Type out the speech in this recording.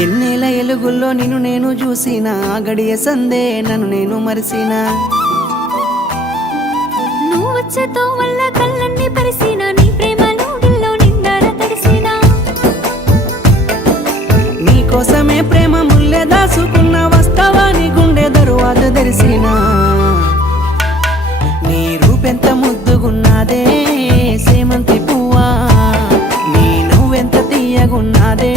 ఎన్నేల ఎలుగుల్లో నిన్ను నేను చూసిన గడియ సందే నన్ను నేను మరిసిన నువ్వు వచ్చేతో వల్ల కళ్ళన్ని పరిసిన నీ ప్రేమలో గిల్లో నిండార తడిసిన నీకోసమే ప్రేమ ముల్లె దాసుకున్న వస్తావా నీ గుండె దరువాత తెరిసిన నీ రూపెంత ముద్దుగున్నాదే సేమంతి పువ్వా నీ నువ్వెంత తీయగున్నాదే